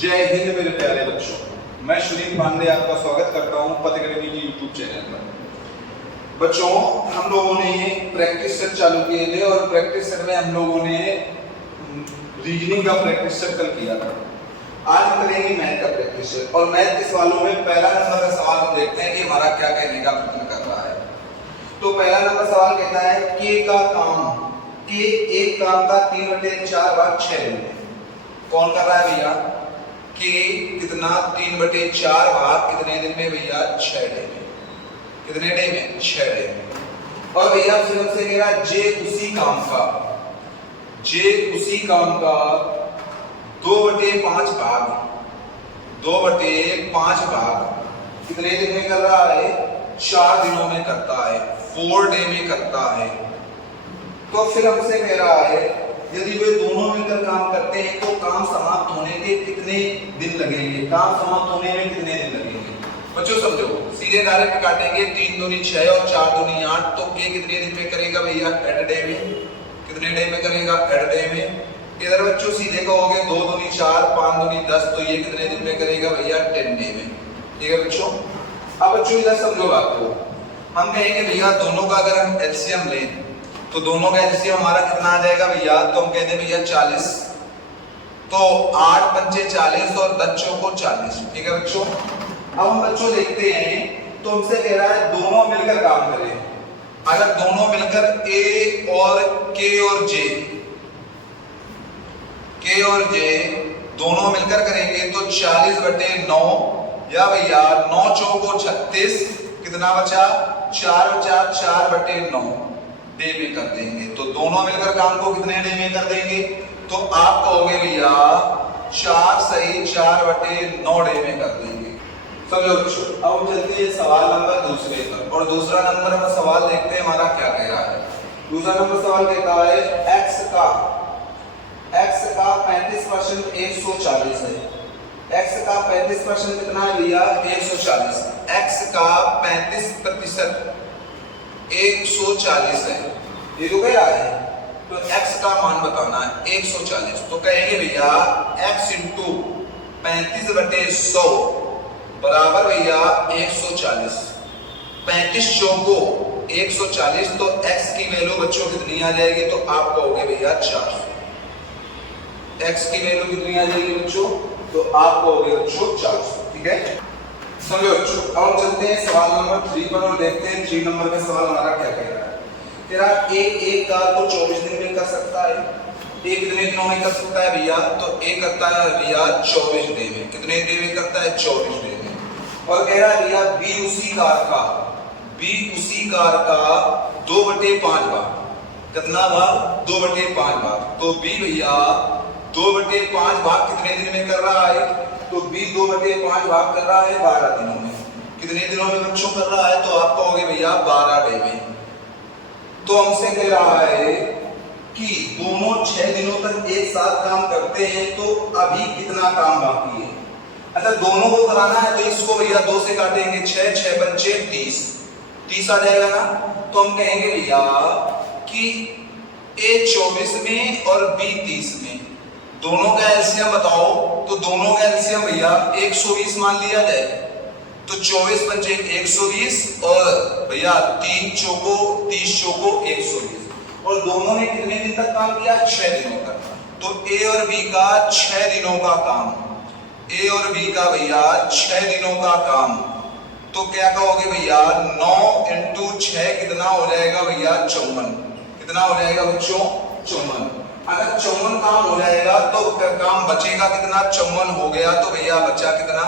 जय हिंद मेरे प्यारे बच्चों, मैं सुनील पांडे आपका स्वागत करता हूं पथ अकेडमी के यूट्यूब चैनल पर। बच्चों, हम लोगों ने प्रैक्टिस सेट चालू किए थे और प्रैक्टिस सेट में हम लोगों ने रीजनिंग का प्रैक्टिस सेट कल किया था। आज हम करेंगे मैथ का प्रैक्टिस सेट और मैथ के सवालों में पहला नंबर का सवाल हम देखते हैं कि हमारा क्या कहने का प्रयत्न कर रहा है। तो पहला नंबर सवाल कहता है के का काम, के एक काम का 3/4 भाग 6 दिन में। कौन कर रहा है भैया? के कितना 3/4 भाग कितने दिन में भैया? 6 डे में। कितने डे में? 6 डे में। और भैया फिर हमसे कह रहा है जे उसी काम का, जे उसी काम का 2/5 भाग, 2/5 भाग कितने दिन में कर रहा है? 4 दिनों में करता है, 4 डे में करता है। तो फिर हमसे कह रहा है यदि वे दोनों मिलकर काम करते हैं तो काम समाप्त होने के कितने दिन लगेंगे? काम समाप्त होने में कितने दिन लगेंगे? बच्चों समझो, सीधे डायरेक्ट काटेंगे। 3 दूनी 6 और 4 दूनी 8। तो के कितने दिन में करेगा भैया? एट डे में। कितने डे में करेगा? एट डे में। इधर बच्चों सीधे कहोगे 2 दूनी 4, 5 दूनी 10। तो ये कितने दिन में करेगा भैया? 10 डे में। ठीक है बच्चों। अब बच्चों इधर समझो बात को। हम कहेंगे भैया दोनों का अगर हम एलसीएम लें तो दोनों का एलसीएम हमारा कितना आ जाएगा भैया? तो हम कहते हैं भैया 40। तो 8 पंचे 40 और 10 चौको 40। ठीक है बच्चों। अब हम बच्चों देखते हैं तो हमसे कह रहा है दोनों मिलकर काम करें। अगर दोनों मिलकर ए और के और जे, के और जे दोनों मिलकर करेंगे तो 40/9 या भैया 9 चौको 36। कितना बचा? 4 बचा। 4/9 डे में कर देंगे। तो दोनों मिलकर काम को कितने डे में कर देंगे? तो आप कहोगे भैया 4 सही 4/9 डे में कर देंगे। समझो बच्चों। अब हम चलते हैं सवाल नंबर दूसरे पर और दूसरा नंबर में सवाल देखते हैं हमारा क्या कह रहा है। दूसरा नंबर सवाल कहता है x का 35% 140 है। x का 35% कितना है भैया? 140। x का 35% 140 है। ये जो कह रहा है तो x का मान बताना है 140। तो कहेंगे भैया x इंटू 35/100 बराबर भैया 140। 35 चौको 140। तो x की वैल्यू बच्चों कितनी आ जाएगी? तो आप कहोगे भैया 400। x की वैल्यू कितनी आ जाएगी बच्चों? तो आप कहोगे बच्चों 400। ठीक है, समझो बच्चों। अब हम चलते हैं सवाल नंबर 3 पर और देखते हैं 3 नंबर का सवाल हमारा क्या कह रहा है। कह रहा है एक कार को 24 दिन में कर सकता है। एक कितने दिनों में कर सकता है भैया? तो एक करता है भैया 24 डे में। कितने डे में करता है? 24 डे में। और कह रहा है भैया बी उसी कार का 2/5 भाग। कितना भाग? 2/5 भाग। तो बी भैया 2/5 भाग कितने दिन में कर रहा है? तो बी 2/5 भाग कर रहा है 12 दिनों में। कितने दिनों में बच्चों कर रहा है? तो आप कहोगे भैया 12 डे में। तो हमसे कह रहा है कि दोनों 6 दिनों तक एक साथ काम करते हैं तो अभी कितना काम बाकी है? अच्छा, दोनों को कराना है तो इसको भैया 2 से काटेंगे। 6 6 पंचे 30 आ जाएगा ना। तो हम कहेंगे भैया कि ए 24 में और बी 30 में दोनों का एलसीएम बताओ। तो दोनों का एलसीएम भैया 120 मान लिया जाए। तो 24 पंचे 120 और भैया 3 चौको 30 चौको 120। और दोनों ने कितने दिन तक काम किया? 6 दिनों तक। तो ए और बी का 6 दिनों का काम, ए और बी का भैया 6 दिनों का काम। तो क्या कहोगे भैया 9 इंटू 6 कितना हो जाएगा भैया? 54। कितना हो जाएगा बच्चों? 54। अगर 54 काम हो जाएगा तो काम बचेगा कितना? 54 हो गया तो भैया बचा कितना?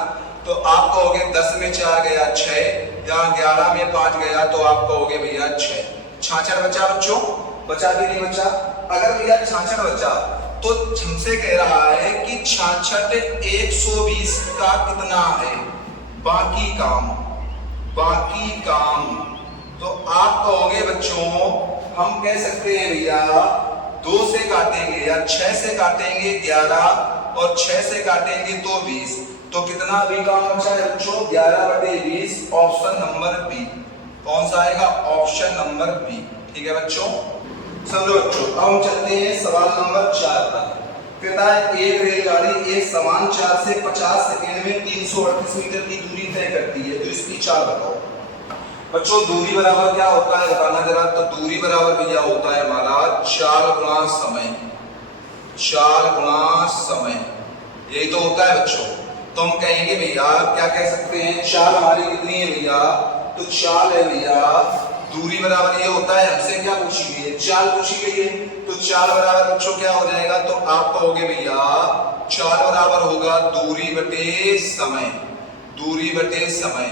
तो आप कहोगे 10 में 4 गया 6, या 11 में 5 गया तो आप कहोगे भैया 6। 66 बचा बच्चों? बचा भी नहीं बचा। अगर भैया 66 बचा तो हमसे कह रहा है कि 66 120 का कितना है बाकी काम? तो आप कहोगे बच्चों हम कह सकते हैं भैया 2 से काटेंगे या 6 से काटेंगे 11 और 6 से काटेंगे तो 20। तो कितना भी काम बचा है बच्चों? 11/20। Option number B. कौन सा आएगा? Option number B. ठीक है बच्चों, समझो बच्चों। अब हम चलते हैं सवाल नंबर 4 पर। कहता है एक रेलगाड़ी एक समान 4 से 50 सेकेंड में 338 मीटर की दूरी तय करती है, तो इसकी चाल बताओ। बच्चों दूरी बराबर क्या होता है बताना जरा। तो दूरी बराबर भैया होता है हमारा चाल गुणा समय, चाल गुणा समय, यही तो होता है बच्चों। तो हम कहेंगे भैया क्या कह सकते हैं, चाल हमारी कितनी है भैया, तो चाल है भैया दूरी बराबर ये होता है, हमसे क्या पूछी गई है, चाल पूछी गई है। तो चाल बराबर बच्चों क्या हो जाएगा, तो आप कहोगे भैया चाल बराबर होगा दूरी बटे समय, दूरी बटे समय।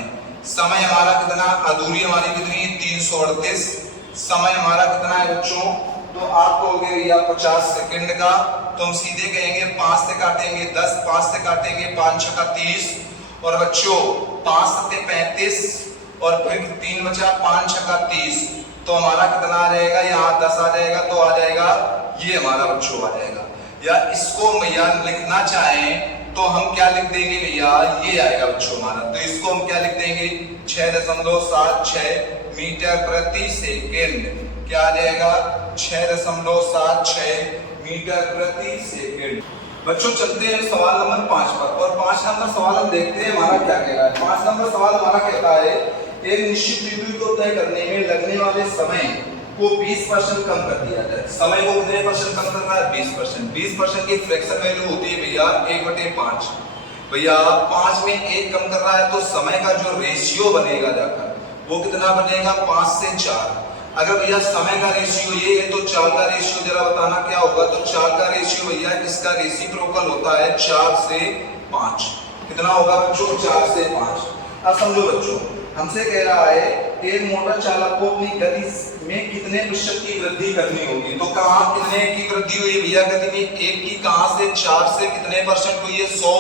समय हमारा कितना, दूरी हमारी कितनी है 338, समय हमारा कितना है बच्चों, तो आप कहोगे भैया 50 सेकंड का। तो हम सीधे कहेंगे 5 से काटेंगे 10, 5 से काटेंगे 5 छक्का 30, और बच्चों 5 सत्ते 35, और फिर 3 बचा 5 छक्का 30, तो हमारा कितना आ जाएगा, यहाँ 10 आ जाएगा, तो आ जाएगा ये हमारा बच्चों आ जाएगा। या इसको भैया लिखना चाहें तो हम क्या लिख देंगे भैया, ये आएगा बच्चों हमारा। तो इसको हम क्या लिख देंगे 6.76 मीटर प्रति सेकेंड, क्या आ जाएगा 6.76 मीटर प्रति सेकेंड। बच्चों चलते हैं सवाल नंबर 5 पर, और 5 नंबर सवाल हम देखते हैं हमारा क्या कह रहा है। 5 नंबर सवाल हमारा कहता है एक निश्चित दूरी को तय करने में लगने वाले समय को 20% कम कर दिया जाए। समय को कितने परसेंट कम करना है, 20%। 20% की फ्रैक्शन वैल्यू होती है भैया 1/5। भैया 5 में 1 कम कर रहा है, तो समय का जो रेशियो बनेगा जाकर वो कितना बनेगा 5 से 4। अगर भैया समय का रेशियो ये है, तो चाल का रेशियो जरा बताना क्या होगा। तो चाल का रेशियो भैया इसका रेसिप्रोकल होता है 4 से 5। कितना होगा बच्चों, 4 से 5। अब समझो बच्चों, हमसे कह रहा है एक मोटर चालक को अपनी गति में कितने प्रतिशत की वृद्धि करनी होगी। तो कहाँ कितने की वृद्धि हुई भैया गति में, एक की कहाँ से 4 से कितने परसेंट हुई है 100।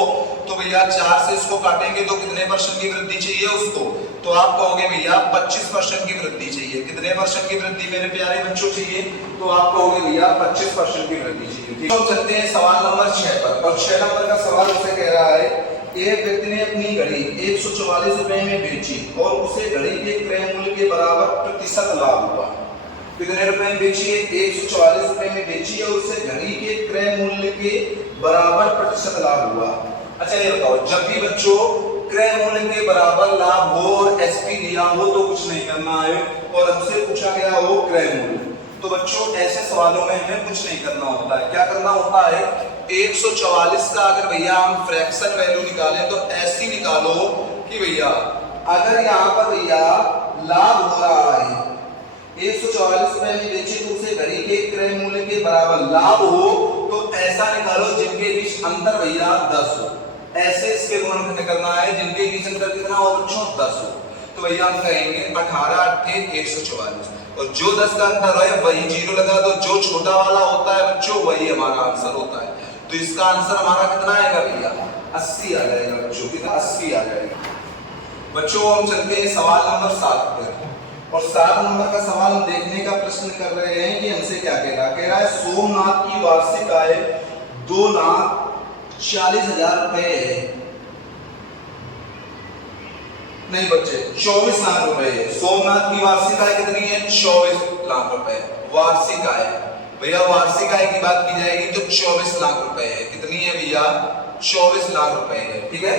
तो भैया 4 से इसको काटेंगे तो कितने परसेंट की वृद्धि चाहिए उसको, तो आप कहोगे भैया 25% की वृद्धि चाहिए। कितने परसेंट की वृद्धि मेरे प्यारे बच्चों चाहिए, तो आप कहोगे भैया 25% की वृद्धि चाहिए। तो चलते हैं सवाल नंबर 6 पर, और 6 नंबर का सवाल उसे कह रहा है एक व्यक्ति ने अपनी घड़ी 144 रुपए में बेची और उसे घड़ी के क्रय मूल्य के बराबर प्रतिशत लाभ हुआ। कितने रुपए में बेची है, 144 रुपए में बेची और उसे घड़ी के क्रय मूल्य के बराबर प्रतिशत लाभ हुआ। अच्छा ये बताओ, जब भी बच्चों क्रय मूल्य के बराबर लाभ हो और एसपी दिया हो तो कुछ नहीं करना है, और हमसे पूछा गया हो क्रय मूल्य, तो बच्चों ऐसे सवालों में हमें कुछ नहीं करना होता है। क्या करना होता है, 144 का अगर भैया हम फ्रैक्शन वैल्यू निकालें तो ऐसी निकालो कि भैया अगर यहाँ पर भैया लाभ हो रहा है 144 रुपए में बेचे तो उसे घड़ी के क्रय मूल्य के बराबर लाभ हो, तो ऐसा निकालो जिनके बीच अंतर भैया 10 हो। ऐसे इसके गुणनखंड निकलना है जिनके बीच अंतर कितना हो बच्चों 10 हो। तो भैया हम कहेंगे 18 8 144, और जो 10 का अंतर है वही 0 लगा दो, जो छोटा वाला होता है बच्चों वही हमारा आंसर होता है। तो इसका आंसर हमारा कितना आएगा भैया 80 आ जाएगा बच्चों, कितना 80 आ जाएगा। बच्चों हम चलते हैं सवाल नंबर 7 पर, और 7 नंबर का सवाल हम देखने का प्रश्न कर रहे हैं कि हमसे क्या कह रहा है सोमनाथ की वार्षिक आय 2,40,000 रुपए है, नहीं बच्चे 24 लाख रुपए है। सोमनाथ की वार्षिक आय कितनी है 24 लाख रुपए वार्षिक आय। भैया वार्षिक आय की बात की जाएगी तो 24 लाख रुपए है। कितनी है भैया 24 लाख रुपए है, ठीक है।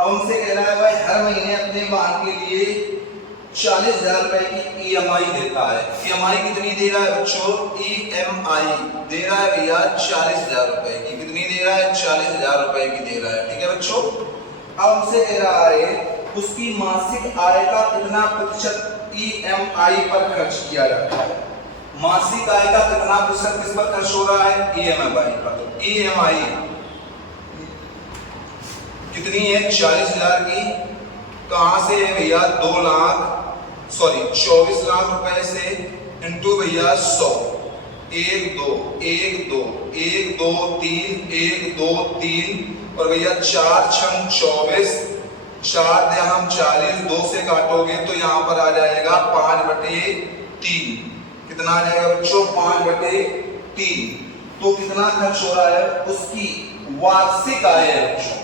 अब हमसे कह रहा है भाई हर महीने अपने वाहन के लिए 40,000 रुपए की ईएमआई देता है। ईएमआई कितनी दे रहा है बच्चों, ईएमआई दे रहा है भैया 40,000 रुपए की। कितनी दे रहा है 40,000 रुपए की दे रहा है, ठीक है बच्चों। अब हमसे कह रहा है उसकी मासिक आय का कितना प्रतिशत ईएमआई पर खर्च किया जाता है। मासिक आय का कितना प्रतिशत किस पर खर्च हो रहा है, ईएमआई पर। तो ईएमआई कितनी है 40,000 की, कहां से है भैया 24 लाख रुपए से इंटू भैया 100, 1 2 1 2 1 2 3 1 2 3, और भैया 4 6 24, 4 दिया हम 40, 2 से काटोगे तो यहाँ पर आ जाएगा 5/3। कितना आ जाएगा बच्चों 5/3। तो कितना खर्च हो रहा है, उसकी वार्षिक आय है बच्चों।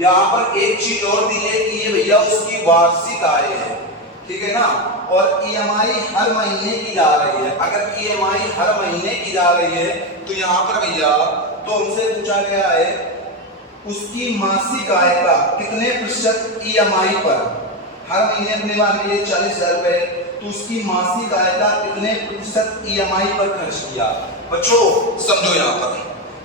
यहाँ पर एक चीज और दी है कि ये भैया उसकी वार्षिक आय है, ठीक है ना। और ईएमआई हर महीने की जा रही है। अगर ईएमआई हर महीने की जा रही है तो यहाँ पर भैया तो हमसे पूछा गया है उसकी मासिक आय का कितने प्रतिशत ईएमआई पर, हर महीने अपने वाले लिए 40,000 रुपए, तो उसकी मासिक आय का कितने प्रतिशत ईएमआई पर खर्च किया। बच्चों समझो यहाँ पर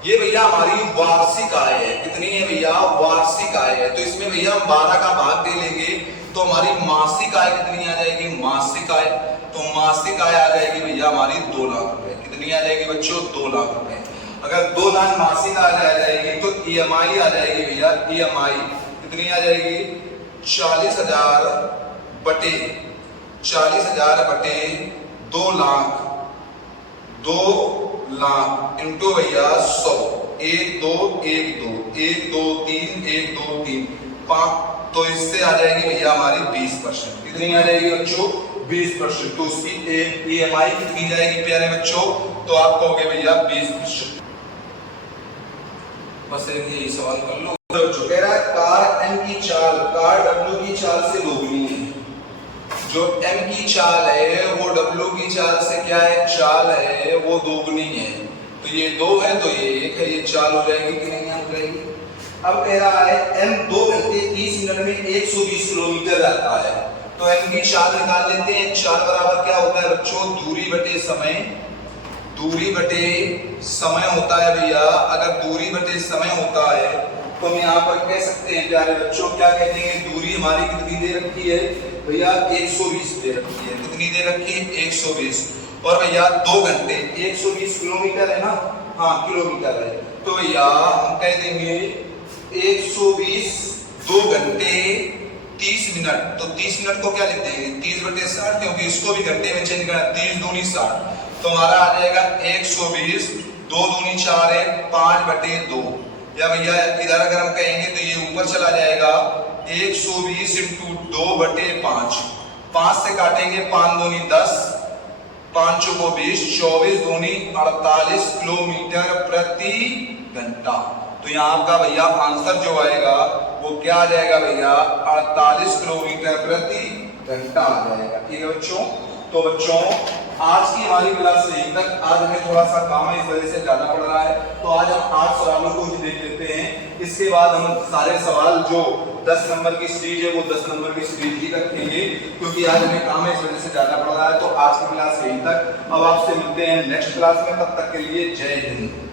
ये भैया हमारी वार्षिक आय है, कितनी है भैया, वार्षिक आय है। तो इसमें भैया हम 12 का भाग दे लेंगे तो हमारी मासिक आय कितनी आ जाएगी, मासिक आय, तो मासिक आय आ जाएगी भैया हमारी 2 लाख रुपए। कितनी आ जाएगी बच्चों, 2 लाख रुपए। अगर 2 लाख मासिक आ जाएगी तो ईएमआई आ जाएगी भैया, ईएमआई कितनी आ जाएगी, 40,000 बटे 2 लाख, 2 लाख इंटू भैया 100, 1 2 1 2 1 2 3 1 2 3 5, तो इससे आ जाएगी भैया हमारी 20%। कितनी आ जाएगी बच्चों, 20%। तो उसकी ईएमआई कितनी जाएगी प्यारे बच्चों, तो आप कहोगे भैया 20%। बस यही सवाल कर लो। तो कह रहा है कार एम की चाल कार डब्ल्यू की चाल से दोगुनी है। जो एम की चाल है वो डब्ल्यू की चाल से क्या है, चाल है वो दोगुनी है। तो ये 2 है तो ये 1 है, ये चाल हो जाएगी कि नहीं हो जाएगी। अब कह रहा है एम 2 घंटे 30 मिनट में 120 किलोमीटर जाता है, तो एम की चाल निकाल लेते हैं। चाल बराबर क्या होता है बच्चों, दूरी बटे समय, दूरी बटे समय होता है भैया। अगर दूरी बटे समय होता है तो हम यहाँ पर कह सकते हैं प्यारे बच्चों, क्या कह देंगे, दूरी हमारी कितनी दे रखी है भैया, 120 दे रखी है। कितनी दे रखी है, 120। और भैया 2 घंटे 120 किलोमीटर है ना, हाँ किलोमीटर है, तो भैया हम कह देंगे 120 2 घंटे 30 मिनट, तो 30 मिनट को क्या लिख देंगे, 30 बटे 60, क्योंकि इसको भी घंटे में चेंज करना, 30 दूनी 60, तो हमारा आ जाएगा 120, 2 दूनी 4 है, 5 बटे 2, या भैया इधर अगर हम कहेंगे तो ये ऊपर चला जाएगा 120 इंटू 2 बटे 5, 5 से काटेंगे 5 दूनी 10, 5 चौको 20, 24 दूनी 48 किलोमीटर प्रति घंटा। तो यहाँ आपका भैया आंसर जो आएगा वो क्या आ जाएगा भैया, 48 किलोमीटर प्रति घंटा आ जाएगा। ठीक है बच्चों, तो बच्चों आज की हमारी क्लास यहीं तक। आज हमें थोड़ा सा काम है, इस वजह से जाना पड़ रहा है, तो आज हम 8 सवालों को ही देख लेते हैं। इसके बाद हम सारे सवाल जो 10 नंबर की सीरीज है वो 10 नंबर की सीरीज ही रखेंगे, क्योंकि आज हमें काम है, इस वजह से जाना पड़ रहा है। तो आज की क्लास यहीं तक। अब आपसे मिलते हैं नेक्स्ट क्लास में, तब तक के लिए जय हिंद।